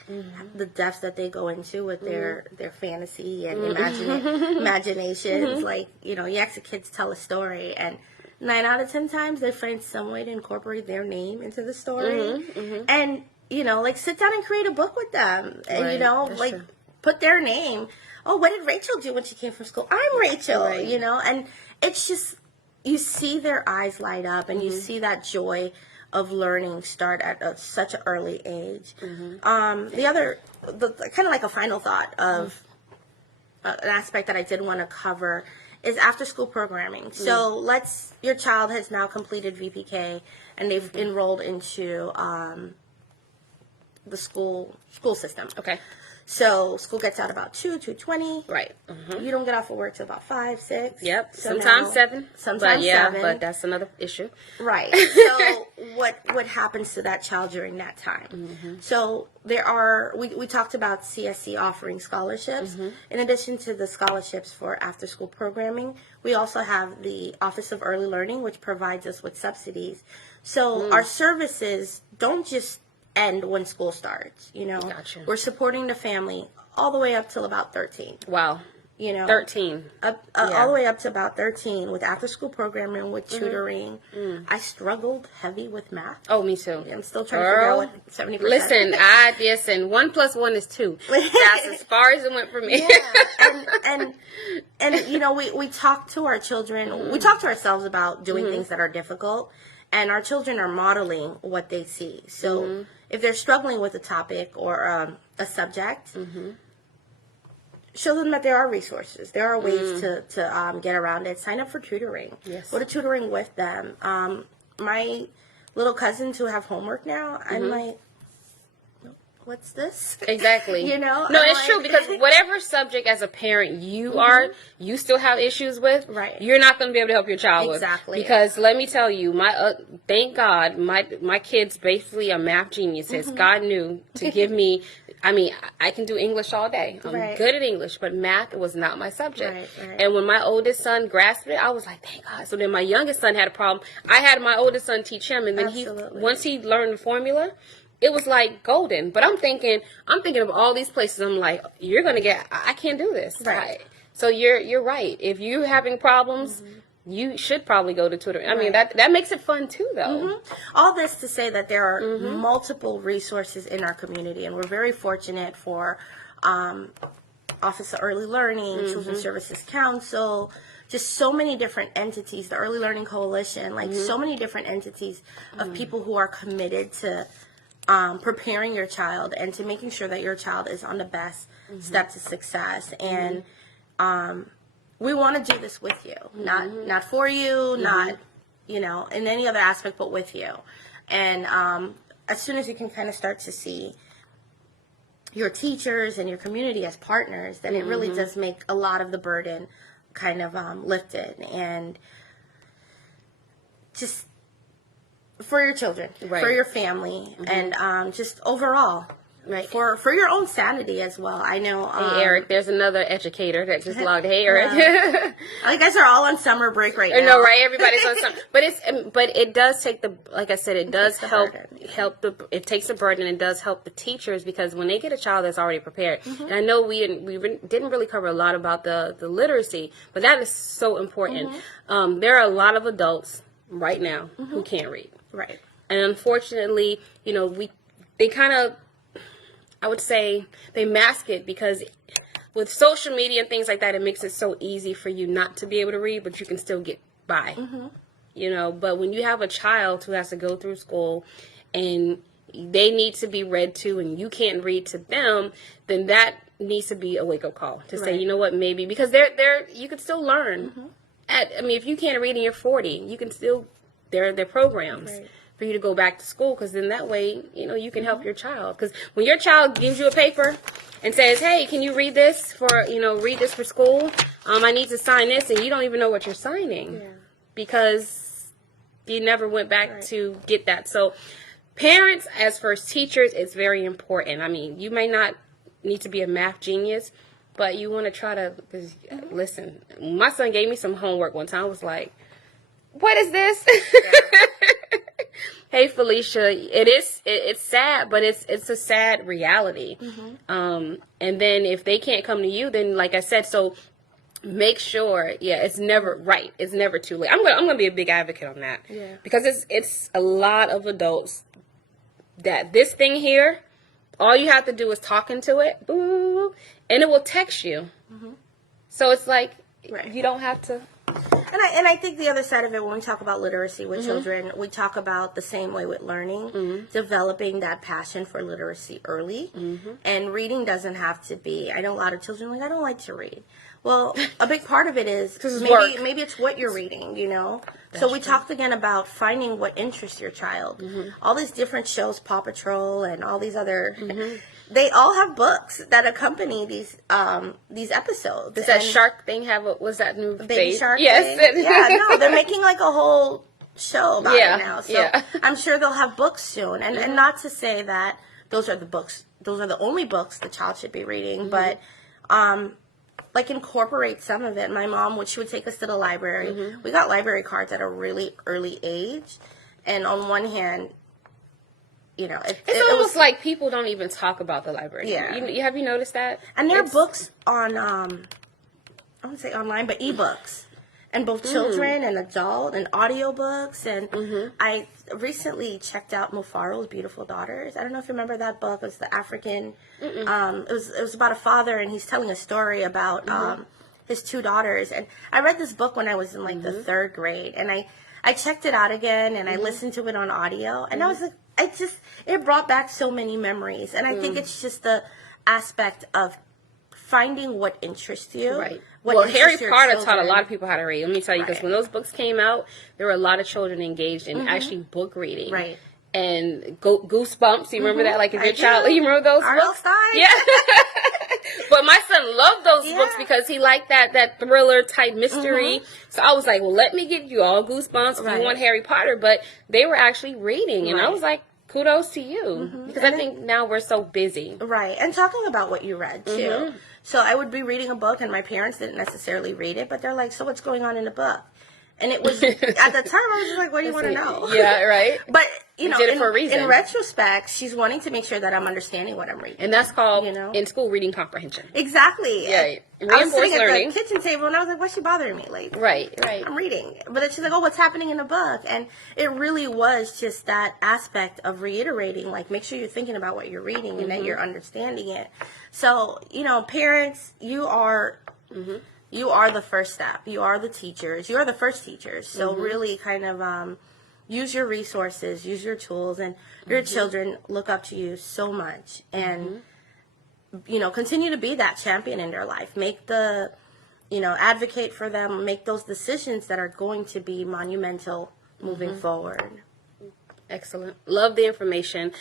the depths that they go into with their fantasy and imaginations. Like, you ask the kids to tell a story, and 9 out of 10 times they find some way to incorporate their name into the story, and like sit down and create a book with them, and like true. Put their name. Oh, what did Rachel do when she came from school? I'm Rachel, and it's just, you see their eyes light up and you see that joy of learning start at such an early age. The kind of like a final thought of an aspect that I did want to cover is after school programming. So your child has now completed VPK and they've enrolled into the school system. Okay. So school gets out about 2:20. Right. You don't get off of work till about 5, 6. Yep. So Sometimes now- 7. Sometimes but yeah, 7. But that's another issue. Right. So what happens to that child during that time? So we talked about CSC offering scholarships. In addition to the scholarships for after school programming, we also have the Office of Early Learning, which provides us with subsidies. So our services don't just end when school starts, Gotcha. We're supporting the family all the way up till about 13. Wow. 13. All the way up to about 13 with after school programming, with tutoring. I struggled heavy with math. Oh, me too. I'm still trying to figure out what 70%. Listen, 1 + 1 is 2. That's as far as it went for me. Yeah, and we talk to our children. We talk to ourselves about doing things that are difficult, and our children are modeling what they see. So if they're struggling with a topic or a subject, show them that there are resources. There are ways to get around it. Sign up for tutoring. Yes. Go to tutoring with them. My little cousins who have homework now, I'm like, what's this? Exactly. No, it's true, because whatever subject as a parent you still have issues with, Right. you're not going to be able to help your child Exactly. with. Because let me tell you, thank God, my kids basically are math geniuses. God knew to give me, I can do English all day. I'm Right. good at English, but math was not my subject. Right. And when my oldest son grasped it, I was like, thank God. So then my youngest son had a problem. I had my oldest son teach him, and then Absolutely. once he learned the formula, it was like golden. But I'm thinking of all these places. I'm like, you're gonna I can't do this. Right. So you're right. If you're having problems, you should probably go to tutoring. I mean, that makes it fun too, though. All this to say that there are multiple resources in our community, and we're very fortunate for Office of Early Learning, Children's Services Council, just so many different entities, the Early Learning Coalition, like so many different entities of people who are committed to preparing your child and to making sure that your child is on the best step to success. And we want to do this with you, not for you, not in any other aspect, but with you. And as soon as you can kind of start to see your teachers and your community as partners, then it really does make a lot of the burden kind of lifted. And just for your children, for your family, and just overall, for your own sanity as well. I know. Hey, Eric, there's another educator that just logged. Hey, Eric. You guys are all on summer break right now. No, right? Everybody's on summer, but it does take like I said, it does help it takes the burden, and it does help the teachers, because when they get a child that's already prepared, and I know we didn't really cover a lot about the literacy, but that is so important. There are a lot of adults right now who can't read. Right. And unfortunately, they kind of, I would say, they mask it, because with social media and things like that, it makes it so easy for you not to be able to read, but you can still get by. But when you have a child who has to go through school and they need to be read to, and you can't read to them, then that needs to be a wake-up call to say, you know what, maybe, because you could still learn. If you can't read and you're 40, you can still, there are programs for you to go back to school, because then that way, you can help your child. Because when your child gives you a paper and says, hey, can you read this read this for school? I need to sign this, and you don't even know what you're signing because you never went back to get that. So parents, as first teachers, it's very important. You may not need to be a math genius, but you want to try to, listen, my son gave me some homework one time. I was like, what is this? Hey, Felicia, it's sad, but it's a sad reality. And then if they can't come to you, then like I said, so make sure, it's never right. It's never too late. I'm gonna be a big advocate on that. Because it's a lot of adults that this thing here, all you have to do is talk into it, boo, and it will text you. So it's like, you don't have to. And I think the other side of it, when we talk about literacy with children, we talk about the same way with learning, developing that passion for literacy early. And reading doesn't have to be, I know a lot of children are like, I don't like to read. Well, a big part of it is it's work. maybe it's what you're reading, you know. So we talked again about finding what interests your child. All these different shows, Paw Patrol and all these other, they all have books that accompany these episodes. Does that shark thing have was that new Baby Shark Yes. thing? Yeah, no, they're making like a whole show about it now. So yeah. I'm sure they'll have books soon. And not to say that those are the only books the child should be reading, but like incorporate some of it. My mom, she would take us to the library. We got library cards at a really early age, and on one hand, you know, it's almost like people don't even talk about the library. Yeah, have you noticed that? And there are books on I wouldn't say online, but ebooks, and both children and adult, and audiobooks. And I recently checked out Mufaro's Beautiful Daughters. I don't know if you remember that book. It was the African. It was about a father, and he's telling a story about his two daughters. And I read this book when I was in like the 3rd grade, and I checked it out again, and I listened to it on audio, and I was like, it brought back so many memories. And I think it's just the aspect of finding what interests you. Right. Well, Harry Potter taught a lot of people how to read. Let me tell you, because when those books came out, there were a lot of children engaged in actually book reading. Right. And Goosebumps, you remember that? Like if your child, you remember those books? Stein. Yeah. But my son loved those books because he liked that thriller type mystery. So I was like, well, let me get you all Goosebumps if you want Harry Potter. But they were actually reading, and I was like, kudos to you, because I think now we're so busy. Right, and talking about what you read, too. So I would be reading a book, and my parents didn't necessarily read it, but they're like, so what's going on in the book? And it was, at the time, I was just like, what do you want to know? Yeah, right. But, you know, did it for a reason. In retrospect, she's wanting to make sure that I'm understanding what I'm reading. And that's called, in school, reading comprehension. Exactly. Yeah, I was sitting learning. at the kitchen table, and I was like, why's she bothering me? Like, right. I'm reading. But then she's like, oh, what's happening in the book? And it really was just that aspect of reiterating, like, make sure you're thinking about what you're reading and that you're understanding it. So, you know, parents, you are the first step. You are the teachers. You are the first teachers. So really kind of use your resources, use your tools, and your children look up to you so much. And, you know, continue to be that champion in their life. Make advocate for them. Make those decisions that are going to be monumental moving forward. Excellent. Love the information.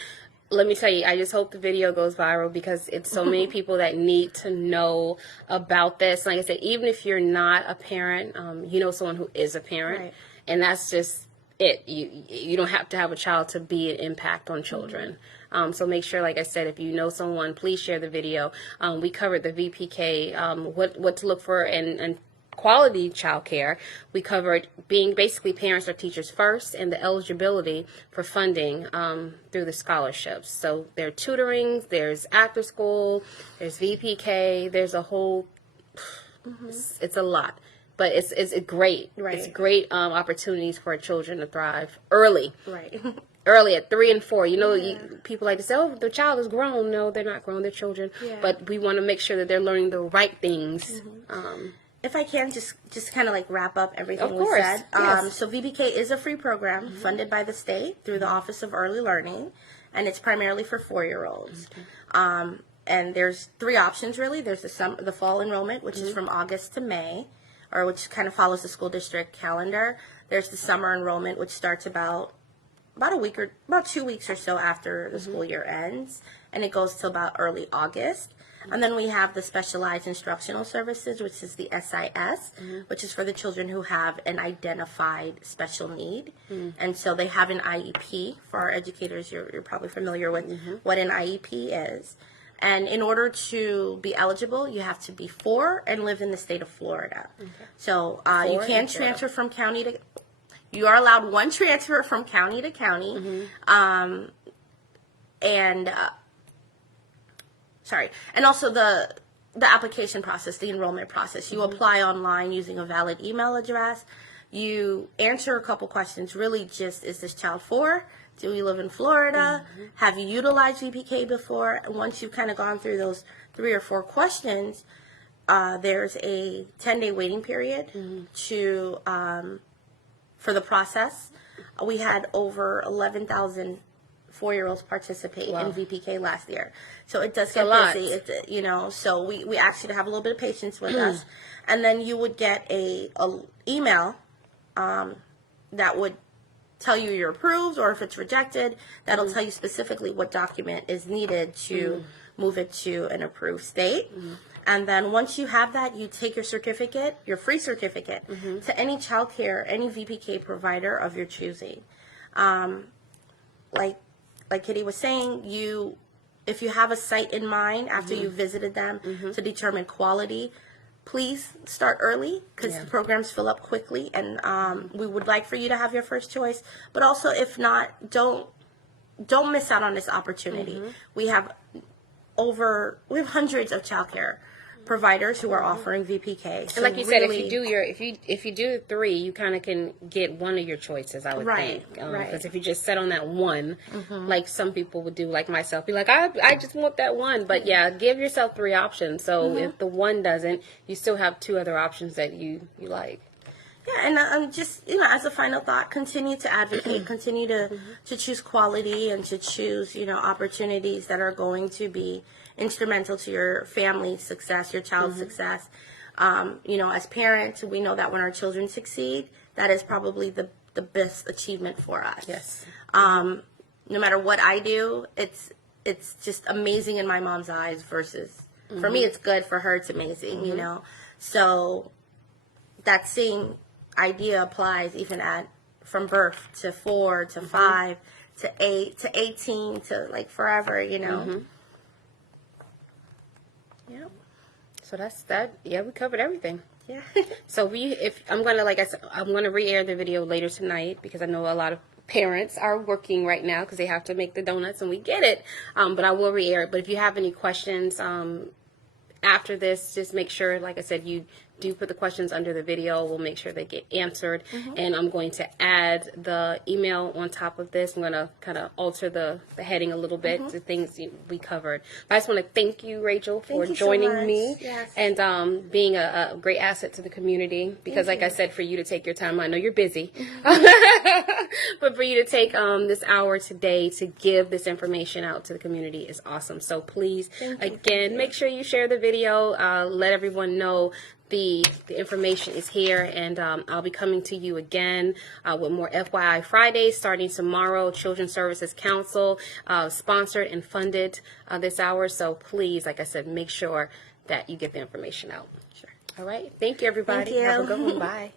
Let me tell you, I just hope the video goes viral, because it's so many people that need to know about this. Like I said, even if you're not a parent, you know someone who is a parent, and that's just it. You don't have to have a child to be an impact on children. So make sure, like I said, if you know someone, please share the video. We covered the VPK, what to look for, and quality childcare. We covered being basically parents or teachers first, and the eligibility for funding through the scholarships. So there are tutorings, there's after school, there's VPK, there's a whole, it's a lot. But it's great. Right. It's great opportunities for children to thrive early. Right. Early at 3 and 4. You know, people like to say, oh, the child is grown. No, they're not grown. They're children. Yeah. But we want to make sure that they're learning the right things. If I can just kind of like wrap up everything we said. So VPK is a free program funded by the state through the Office of Early Learning, and it's primarily for 4-year-olds. And there's 3 options really. There's the fall enrollment, which is from August to May, or which kind of follows the school district calendar. There's the summer enrollment, which starts about 2 weeks or so after the school year ends, and it goes till about early August. And then we have the specialized instructional services, which is the SIS, which is for the children who have an identified special need. And so they have an IEP. For our educators, you're probably familiar with what an IEP is. And in order to be eligible, you have to be 4 and live in the state of Florida. So you can transfer from county to... You are allowed 1 transfer from county to county. And also the application process, the enrollment process. You apply online using a valid email address. You answer a couple questions. Really just, is this child 4? Do we live in Florida? Have you utilized VPK before? And once you've kind of gone through those 3 or 4 questions, there's a 10-day waiting period for the process. We had over 11,000 4-year-olds participate Wow. in VPK last year. So it does get a lot. busy. So we ask you to have a little bit of patience with us. And then you would get a email that would tell you you're approved, or if it's rejected, that'll tell you specifically what document is needed to move it to an approved state. And then once you have that, you take your certificate, your free certificate, to any childcare, any VPK provider of your choosing. Like Kitty was saying, if you have a site in mind after you visited them to determine quality, please start early, because the programs fill up quickly, and we would like for you to have your first choice. But also, if not, don't miss out on this opportunity. We have hundreds of childcare providers who are offering VPK. So And like you said, really, if you do 3, you kind of can get one of your choices, I would Right, think. right. Because if you just set on that one, like some people would do, like myself, be like, I just want that one. But yeah, give yourself 3 options. So if the one doesn't, you still have 2 other options that you like. Yeah, and just, as a final thought, continue to advocate, continue to choose quality, and to choose, opportunities that are going to be instrumental to your family's success, your child's success. As parents, we know that when our children succeed, that is probably the best achievement for us. Yes. No matter what I do, it's just amazing in my mom's eyes versus, for me, it's good. For her, it's amazing, So that same idea applies even from birth to 4 to 5 to 8 to 18 to like forever, Yep. So that's that. Yeah, we covered everything. Yeah. So I'm gonna re-air the video later tonight, because I know a lot of parents are working right now because they have to make the donuts, and we get it. But I will re-air it. But if you have any questions after this, just make sure, like I said, you do put the questions under the video. We'll make sure they get answered. And I'm going to add the email on top of this. I'm going to kind of alter the heading a little bit to things we covered. But I just want to thank you, Rachel, for Thank you so joining much. me Yes. and being a great asset to the community. Because like I said, for you to take your time, I know you're busy, but for you to take this hour today to give this information out to the community is awesome. So please, again, make sure you share the video. Let everyone know the information is here, and I'll be coming to you again with more FYI Fridays starting tomorrow. Children's Services Council sponsored and funded this hour, so please, like I said, make sure that you get the information out. Sure. All right. Thank you, everybody. Thank you. Have a good one. Bye.